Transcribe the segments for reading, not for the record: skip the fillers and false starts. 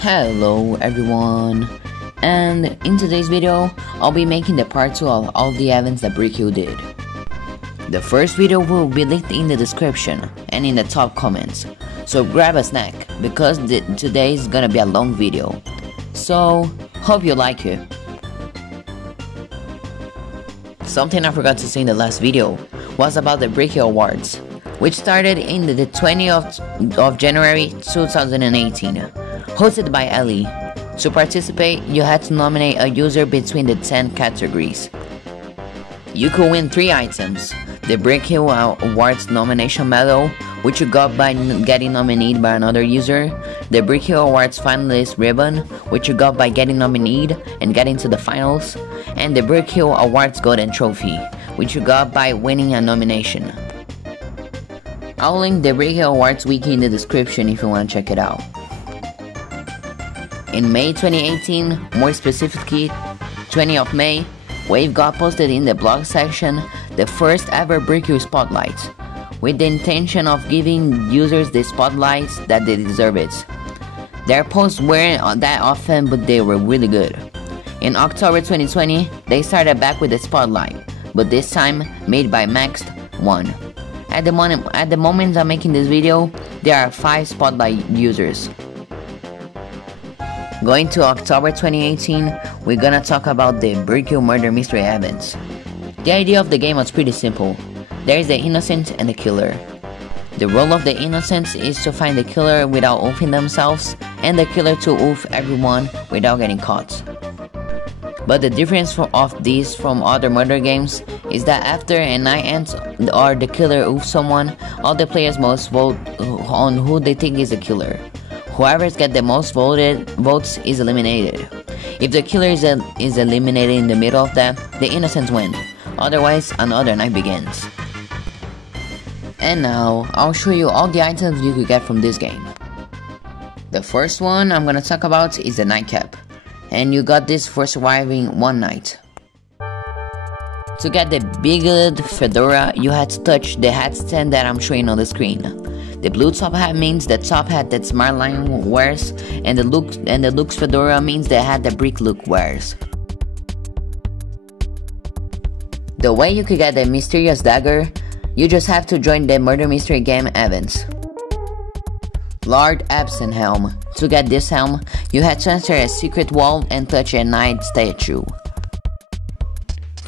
Hello everyone, and in today's video I'll be making the part 2 of all the events that Brickhill did. The first video will be linked in the description and in the top comments, so grab a snack because today is gonna be a long video, so hope you like it. Something I forgot to say in the last video was about the Brickhill Awards, which started in the 20th of January 2018, hosted by Ellie. To participate, you had to nominate a user between the 10 categories. You could win 3 items: the Brickhill Awards nomination medal, which you got by getting nominated by another user, the Brickhill Awards finalist ribbon, which you got by getting nominated and getting to the finals, and the Brickhill Awards golden trophy, which you got by winning a nomination. I'll link the Brickhill Awards wiki in the description if you want to check it out. In May 2018, more specifically 20th of May, Wave got posted in the blog section the first ever Brickhill Spotlight, with the intention of giving users the spotlights that they deserve it. Their posts weren't that often, but they were really good. In October 2020, they started back with the spotlight, but this time made by Max1. At the moment I'm making this video, there are 5 spotlight users. Going to October 2018, we're gonna talk about the Brickhill Murder Mystery events. The idea of the game was pretty simple. There is the innocent and the killer. The role of the innocent is to find the killer without oofing themselves, and the killer to oof everyone without getting caught. But the difference of these from other murder games is that after a night ends or the killer oofs someone, all the players must vote on who they think is the killer. Whoever gets the most votes is eliminated. If the killer is eliminated in the middle of that, the innocents win. Otherwise, another night begins. And now, I'll show you all the items you could get from this game. The first one I'm gonna talk about is the nightcap, and you got this for surviving one night. To get the bigoted fedora, you had to touch the hat stand that I'm showing on the screen. The blue top hat means the top hat that Smartline wears, and the Lux fedora means the hat that Brick Luke wears. The way you could get the mysterious dagger, you just have to join the Murder Mystery Game events. Lord Epson helm. To get this helm, you had to enter a secret wall and touch a knight statue.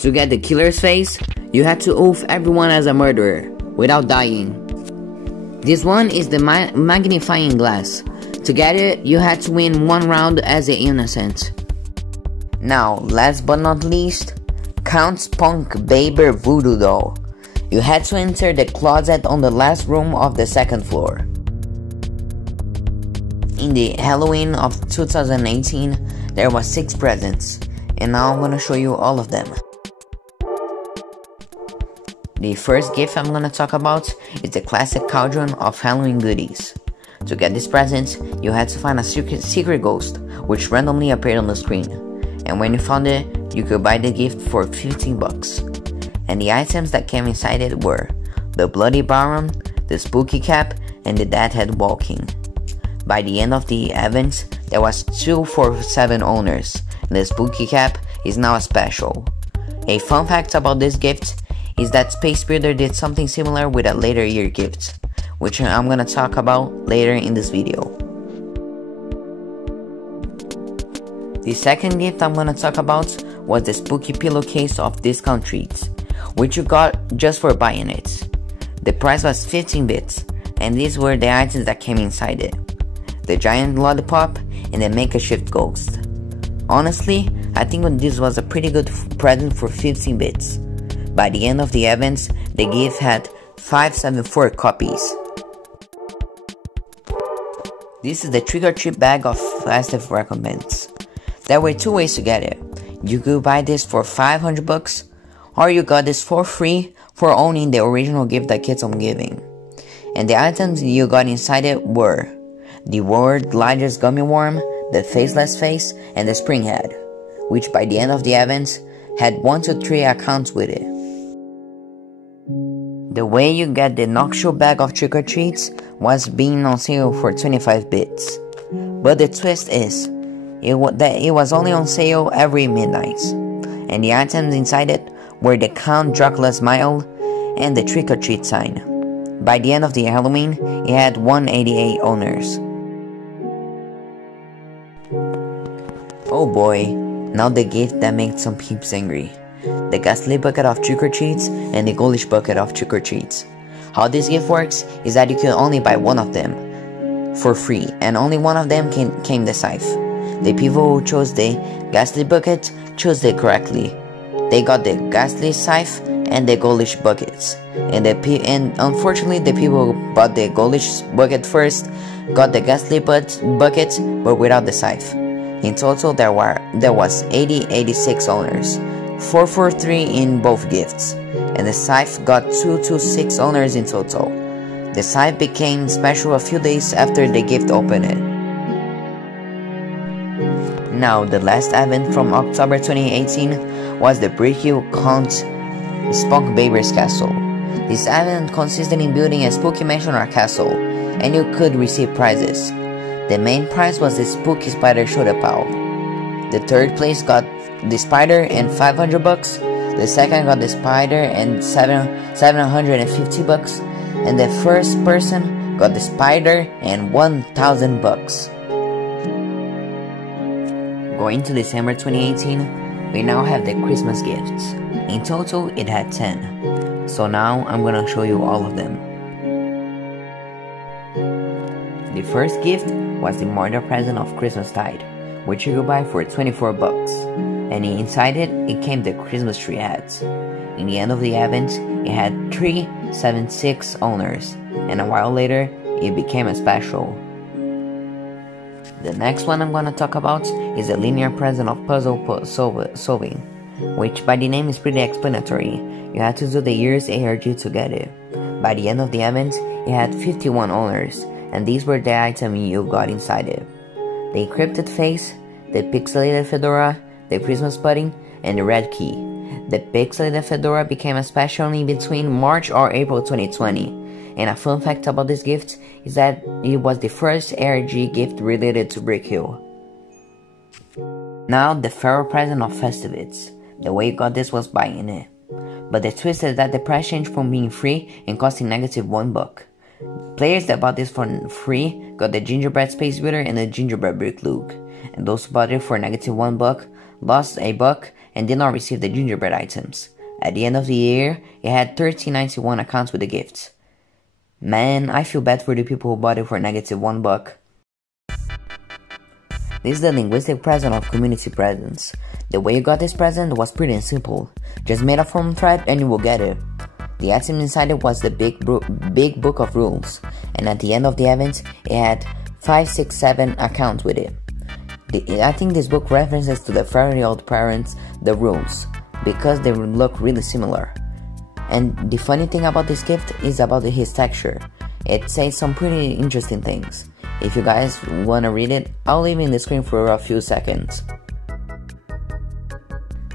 To get the killer's face, you had to oof everyone as a murderer, without dying. This one is the magnifying glass. To get it, you had to win 1 round as an innocent. Now, last but not least, Count Sponkbaber voodoo doll. You had to enter the closet on the last room of the 2nd floor. In the Halloween of 2018, there was 6 presents, and now I'm gonna show you all of them. The first gift I'm gonna talk about is the classic cauldron of Halloween goodies. To get this present, you had to find a secret ghost, which randomly appeared on the screen, and when you found it, you could buy the gift for 15 bucks. And the items that came inside it were the Bloody Baron, the Spooky Cap, and the Deadhead Walking. By the end of the event, there was 2 for 7 owners, and the Spooky Cap is now a special. A fun fact about this gift is that Space Builder did something similar with a later year gift, which I'm gonna talk about later in this video. The second gift I'm gonna talk about was the spooky pillowcase of Discount Treats, which you got just for buying it. The price was 15 bits, and these were the items that came inside it: the giant lollipop and the makeshift ghost. Honestly, I think this was a pretty good present for 15 bits. By the end of the events, the gift had 574 copies. This is the trick-or-treat bag of festive recompense. There were 2 ways to get it. You could buy this for 500 bucks, or you got this for free for owning the original gift that keeps on giving. And the items you got inside it were the World's Largest Gummy Worm, the Faceless Face, and the Spring Head, which by the end of the events had 1 to 3 accounts with it. The way you get the Knock Show bag of trick-or-treats was being on sale for 25 bits. But the twist is, that it was only on sale every midnight, and the items inside it were the Count Dracula smile and the trick-or-treat sign. By the end of the Halloween, it had 188 owners. Oh boy, now the gift that made some peeps angry. The ghastly bucket of trick-or-treats and the ghoulish bucket of trick-or-treats. How this gift works is that you can only buy one of them for free, and only one of them came the scythe. The people who chose the ghastly bucket chose it correctly. They got the ghastly scythe and the ghoulish buckets. And unfortunately, the people who bought the ghoulish bucket first got the ghastly bucket, but without the scythe. In total, there was 86 owners, 443 in both gifts, and the scythe got 226 owners in total. The scythe became special a few days after the gift opening. Now, the last event from October 2018 was the Brickhill Count Sponkbaber's castle. This event consisted in building a spooky mansion or castle, and you could receive prizes. The main prize was the spooky spider shoulder pal. The third place got the spider and 500 bucks. The second got the spider and 750 bucks, and the first person got the spider and 1,000 bucks. Going to December 2018, we now have the Christmas gifts. In total, it had 10. So now I'm gonna show you all of them. The first gift was the murder present of Christmastide, which you could buy for 24 bucks. And inside it came the Christmas tree hats. In the end of the event, it had 376 owners, and a while later, it became a special. The next one I'm gonna talk about is a linear present of puzzle solving, which by the name is pretty explanatory. You had to do the year's ARG to get it. By the end of the event, it had 51 owners, and these were the items you got inside it. The encrypted face, the pixelated fedora, the Christmas pudding, and the red key. The pixelated fedora became a special in between March or April 2020. And a fun fact about this gift is that it was the first ARG gift related to Brickhill. Now the Pharaoh present of Festivits. The way you got this was buying it. But the twist is that the price changed from being free and costing -1 buck. Players that bought this for free got the gingerbread space builder and the gingerbread brick Luke. And those who bought it for -1 buck lost a buck and did not receive the gingerbread items. At the end of the year, it had 1391 accounts with the gifts. Man, I feel bad for the people who bought it for -1 buck. This is the linguistic present of community presents. The way you got this present was pretty simple. Just made a forum thread and you will get it. The item inside it was the big book of rules, and at the end of the event, it had 567 accounts with it. I think this book references to the fairy old parents, the rules, because they look really similar. And the funny thing about this gift is about his texture. It says some pretty interesting things. If you guys wanna read it, I'll leave it in the screen for a few seconds.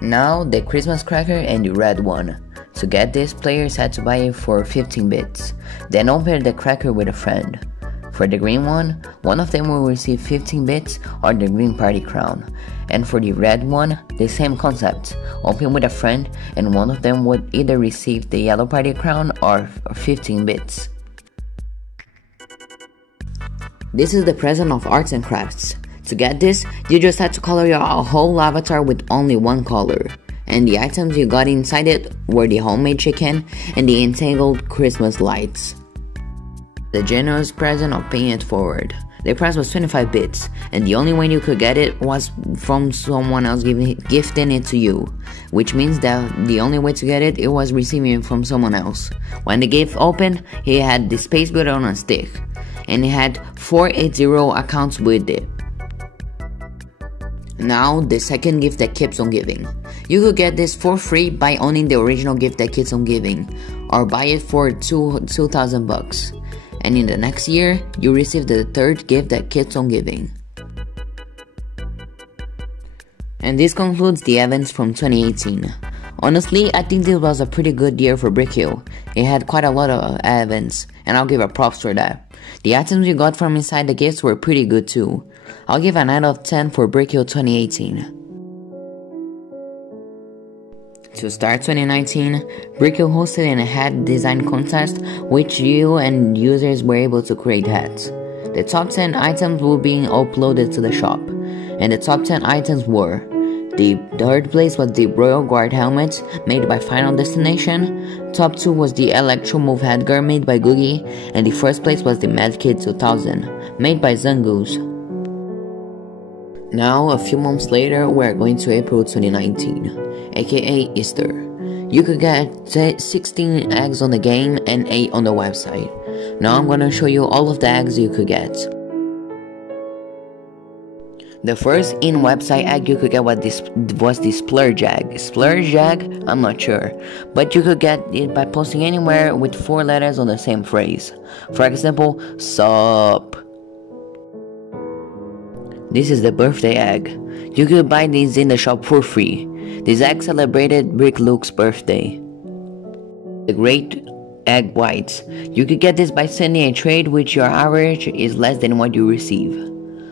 Now the Christmas cracker and the red one. To get this, players had to buy it for 15 bits, then open the cracker with a friend. For the green one of them will receive 15 bits or the green party crown. And for the red one, the same concept, open with a friend and one of them would either receive the yellow party crown or 15 bits. This is the present of arts and crafts. To get this, you just had to color your whole avatar with only one color. And the items you got inside it were the homemade chicken and the entangled Christmas lights. The generous present of paying it forward. The price was 25 bits, and the only way you could get it was from someone else gifting it to you, which means that the only way to get it was receiving it from someone else. When the gift opened, he had the space builder on a stick, and it had 480 accounts with it. Now, the second gift that keeps on giving. You could get this for free by owning the original gift that keeps on giving, or buy it for 2,000 bucks. And in the next year, you receive the third gift that keeps on giving. And this concludes the events from 2018. Honestly, I think this was a pretty good year for Brickhill. It had quite a lot of events, and I'll give a props for that. The items we got from inside the gifts were pretty good too. I'll give a 9 out of 10 for Brickhill 2018. To start 2019, Brickhill hosted an hat design contest which you and users were able to create hats. The top 10 items were being uploaded to the shop, and the top 10 items were: the third place was the Royal Guard helmet made by Final Destination, top 2 was the Electro Move headgear made by Googie, and the first place was the Medkit 2000 made by Zangoose. Now, a few months later, we're going to April 2019, aka Easter. You could get 16 eggs on the game and 8 on the website. Now I'm gonna show you all of the eggs you could get. The first in-website egg you could get was the Splurge egg. Splurge egg? I'm not sure. But you could get it by posting anywhere with 4 letters on the same phrase. For example, sup. This is the birthday egg. You could buy these in the shop for free. This egg celebrated Brick Luke's birthday. The Great Egg Whites. You could get this by sending a trade which your average is less than what you receive.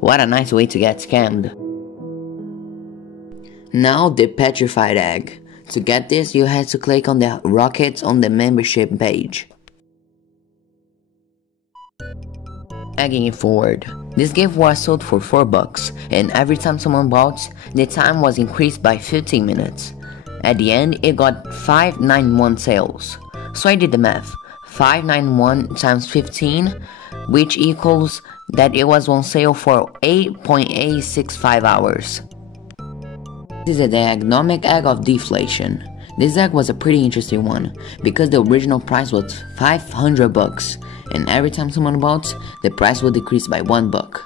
What a nice way to get scammed. Now the Petrified Egg. To get this, you had to click on the rockets on the membership page. Egging it forward. This gift was sold for $4, and every time someone bought, the time was increased by 15 minutes. At the end, it got 591 sales. So I did the math. 591 times 15, which equals that it was on sale for 8.865 hours. This is the economic egg of deflation. This egg was a pretty interesting one, because the original price was $500, and every time someone bought, the price would decrease by $1.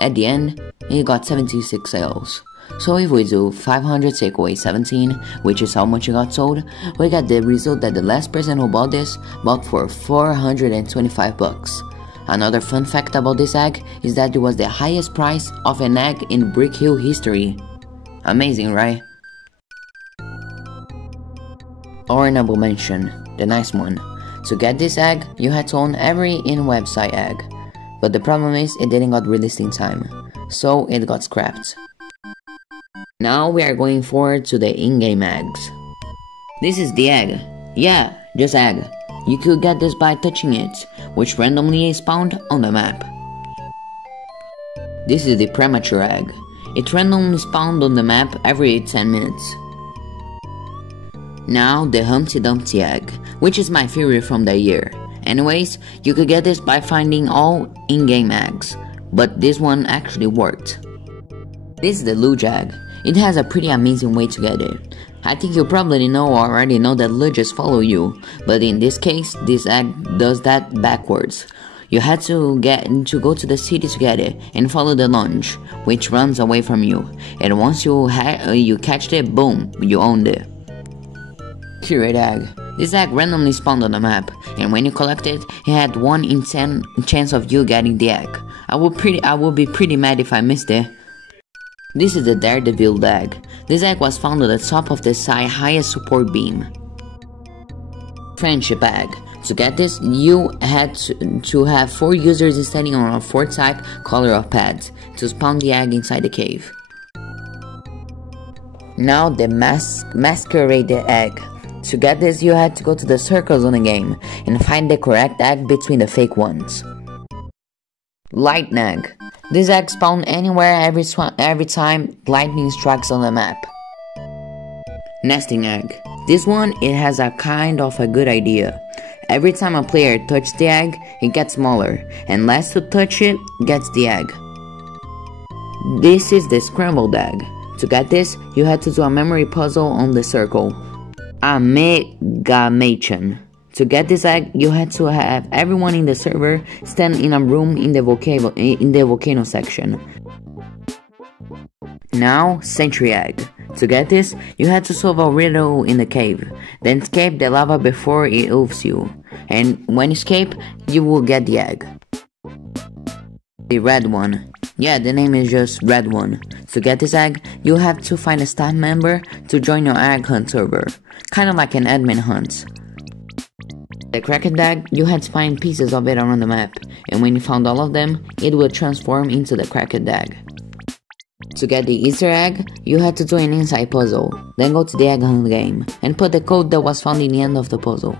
At the end, it got 76 sales. So if we do 500 take away 17, which is how much it got sold, we got the result that the last person who bought this bought for $425. Another fun fact about this egg is that it was the highest price of an egg in Brickhill history. Amazing, right? Honorable mention, the nice one. To get this egg, you had to own every in-website egg, but the problem is it didn't got released in time, so it got scrapped. Now we are going forward to the in-game eggs. This is the egg. Yeah, just egg. You could get this by touching it, which randomly is spawned on the map. This is the premature egg. It randomly spawned on the map every 10 minutes. Now the Humpty Dumpty egg, which is my favorite from the year. Anyways, you could get this by finding all in-game eggs, but this one actually worked. This is the Luge egg. It has a pretty amazing way to get it. I think you probably already know that Luges follow you, but in this case, this egg does that backwards. You had to go to the city to get it and follow the launch, which runs away from you. And once you catch it, boom, you owned it. Curate egg. This egg randomly spawned on the map, and when you collect it, it had 1 in 10 chance of you getting the egg. I would be pretty mad if I missed it. This is the Daredevil egg. This egg was found on the top of the site's highest support beam. Friendship egg. To get this, you had to have 4 users standing on a 4-type color of pads to spawn the egg inside the cave. Now the Masquerade egg. To get this, you had to go to the circles on the game and find the correct egg between the fake ones. Lightning egg. This egg spawns anywhere every time lightning strikes on the map. Nesting egg. This one, it has a kind of a good idea. Every time a player touches the egg, it gets smaller, and last to touch it gets the egg. This is the scrambled egg. To get this, you had to do a memory puzzle on the circle. Amalgamation. To get this egg, you had to have everyone in the server stand in a room in the volcano section. Now, Sentry egg. To get this, you had to solve a riddle in the cave, then escape the lava before it oofs you, and when you escape, you will get the egg. The red one. Yeah, the name is just red one. To get this egg, you have to find a staff member to join your egg hunt server, kinda like an admin hunt. The cracked bag, you had to find pieces of it around the map, and when you found all of them, it would transform into the cracked bag. To get the Easter egg, you had to do an inside puzzle, then go to the egg hunt game, and put the code that was found in the end of the puzzle.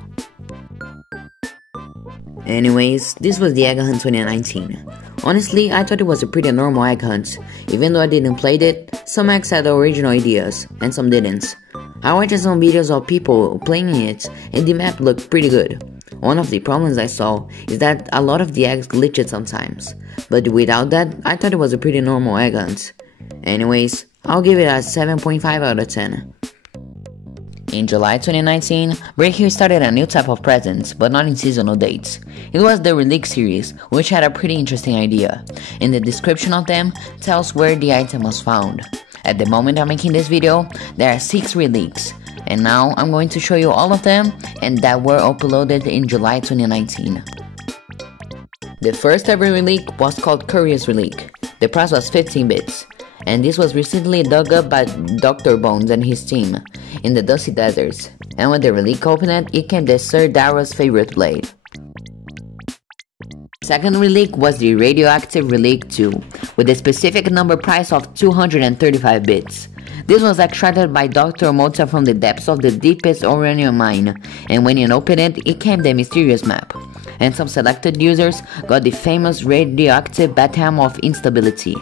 Anyways, this was the egg hunt 2019. Honestly, I thought it was a pretty normal egg hunt. Even though I didn't play it, some eggs had the original ideas, and some didn't. I watched some videos of people playing it, and the map looked pretty good. One of the problems I saw is that a lot of the eggs glitched sometimes, but without that, I thought it was a pretty normal egg hunt. Anyways, I'll give it a 7.5 out of 10. In July 2019, Brick started a new type of presents, but not in seasonal dates. It was the Relic series, which had a pretty interesting idea, and the description of them tells where the item was found. At the moment I'm making this video, there are 6 Relics, and now I'm going to show you all of them and that were uploaded in July 2019. The first ever Relic was called Curious Relic. The price was 15 bits. And this was recently dug up by Dr. Bones and his team in the Dusty Deserts, and when the Relic opened it came the Sir Dara's favorite blade. Second Relic was the Radioactive Relic 2, with a specific number price of 235 bits. This was extracted by Dr. Mota from the depths of the deepest uranium mine, and when you opened it came the mysterious map, and some selected users got the famous Radioactive Batham of Instability.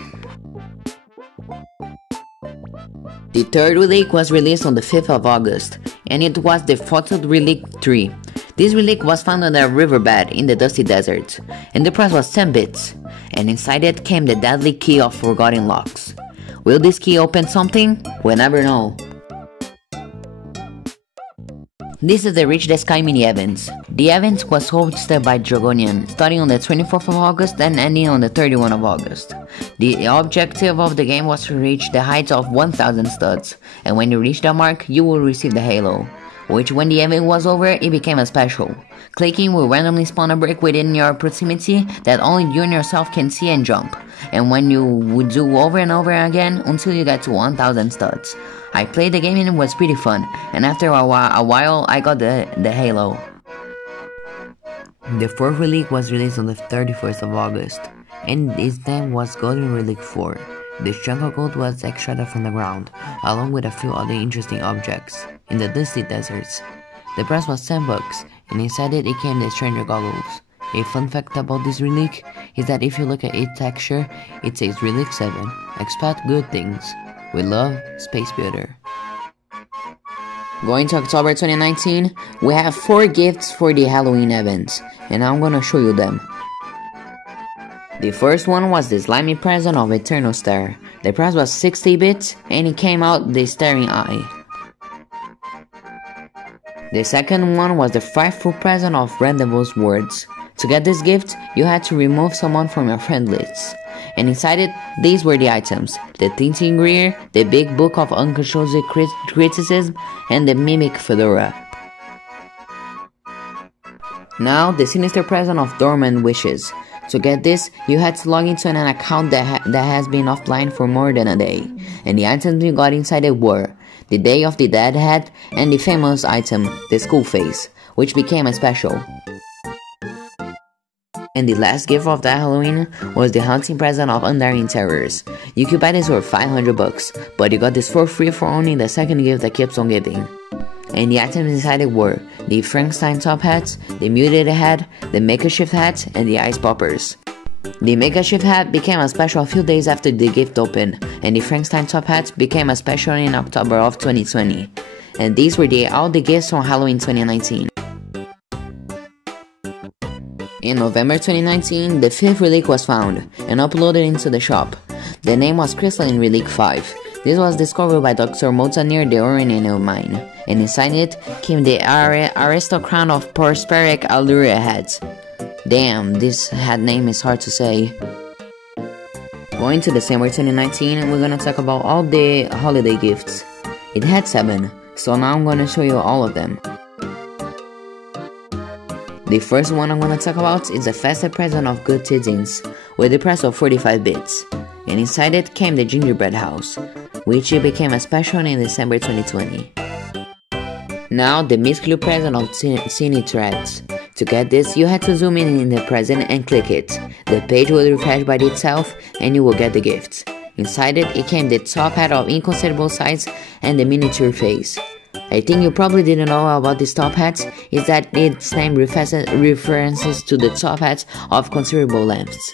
The third Relic was released on the 5th of August, and it was the Photo Relic 3. This Relic was found on a riverbed in the Dusty Desert, and the price was 10 bits, and inside it came the deadly key of Forgotten Locks. Will this key open something? We'll never know. This is the Reach the Sky mini event. The event was hosted by Dragonian, starting on the 24th of August and ending on the 31st of August. The objective of the game was to reach the height of 1000 studs, and when you reach that mark, you will receive the halo, which when the event was over, it became a special. Clicking will randomly spawn a brick within your proximity that only you and yourself can see and jump, and when you would do over and over again until you get to 1000 studs. I played the game and it was pretty fun, and after a while I got the halo. The fourth Relic was released on the 31st of August, and its name was Golden Relic 4. This chunk of gold was extracted from the ground, along with a few other interesting objects, in the Dusty Deserts. The price was 10 bucks, and inside it came the Stranger Goggles. A fun fact about this Relic is that if you look at its texture, it says Relic 7, expect good things. With love, Space Builder. Going to October 2019, we have 4 gifts for the Halloween event, and I'm gonna show you them. The first one was the slimy present of Eternal Stare. The price was 60 bits, and it came out the Staring Eye. The second one was the frightful present of Rendezvous's Words. To get this gift, you had to remove someone from your friend list. And inside it, these were the items: the Tintin Greer, the Big Book of Unconscious Criticism, and the Mimic Fedora. Now, the sinister present of Dormant Wishes. To get this, you had to log into an account that has been offline for more than a day, and the items you got inside it were the Day of the Dead Hat and the famous item, the Skull Face, which became a special. And the last gift of that Halloween was the Haunting Present of Undying Terrors. You could buy this for 500 bucks, but you got this for free for only the second gift that keeps on giving. And the items inside it were the Frankenstein top hats, the Muted hat, the Makeshift hat, and the Ice Poppers. The Makeshift hat became a special a few days after the gift opened, and the Frankenstein top hat became a special in October of 2020. And these were all the gifts from Halloween 2019. In November 2019, the 5th Relic was found and uploaded into the shop. The name was Crystalline Relic 5. This was discovered by Dr. Mota near the uranium mine, and inside it came the Aristocrat of Prosperic Allura hat. Damn, this hat name is hard to say. Going to December 2019, we're gonna talk about all the holiday gifts. It had 7, so now I'm gonna show you all of them. The first one I'm gonna talk about is the Festive Present of Good Tidings, with the price of 45 bits, and inside it came the Gingerbread House, which became a special in December 2020. Now the Misclue Present of Cine Threads. To get this, you had to zoom in the present and click it. The page will refresh by itself and you will get the gifts. Inside it came the top hat of inconsiderable size and the miniature face. A thing you probably didn't know about this top hat is that its name references to the top hats of considerable lengths.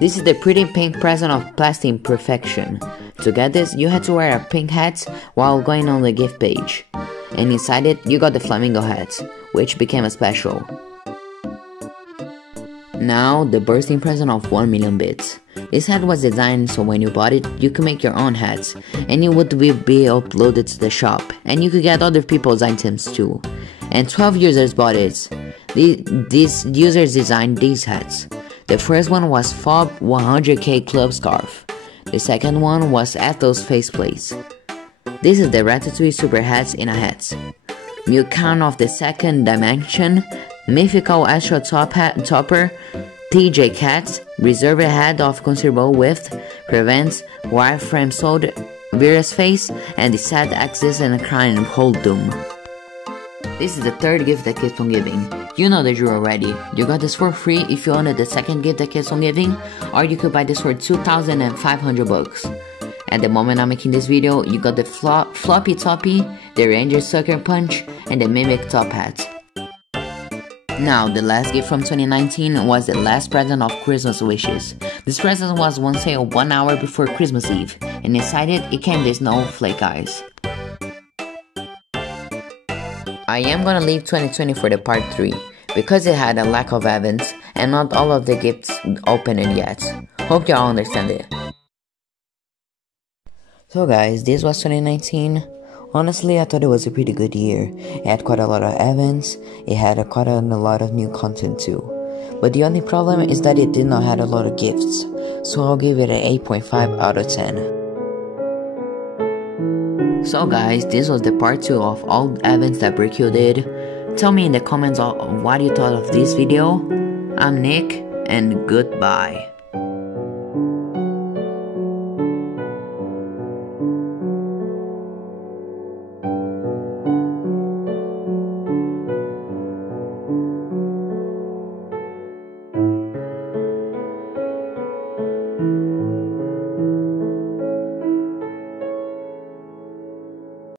This is the pretty pink present of plastic perfection. To get this, you had to wear a pink hat while going on the gift page. And inside it, you got the flamingo hat, which became a special. Now, the bursting present of 1 million bits. This hat was designed so when you bought it, you could make your own hats, and it would be uploaded to the shop, and you could get other people's items too. And 12 users bought it. These users designed these hats. The first one was Fob 100k Club Scarf. The second one was Ethel's faceplates. This is the Ratatouille Super Hats in a hat. Mucan of the Second Dimension, Mythical Astro Topper, TJ Cat, Reserved Head of Considerable Width, Prevents, Wireframe Sword, Vera's Face, and the Sad Axis and a Crying Hold Doom. This is the third gift that keeps on giving. You know the drill already. You got this for free if you wanted the second gift that keeps on giving, or you could buy this for 2,500 bucks. At the moment I'm making this video, you got the Floppy Toppy, the Ranger Sucker Punch, and the Mimic Top Hat. Now, the last gift from 2019 was the last present of Christmas wishes. This present was on sale 1 hour before Christmas Eve, and inside it came the snowflake eyes. I am gonna leave 2020 for the part 3, because it had a lack of events, and not all of the gifts opened yet. Hope y'all understand it. So guys, this was 2019. Honestly, I thought it was a pretty good year. It had quite a lot of events, it had quite a lot of new content too. But the only problem is that it did not have a lot of gifts, so I'll give it an 8.5 out of 10. So guys, this was the part 2 of all events that Brickhill did. Tell me in the comments what you thought of this video. I'm Nick, and goodbye.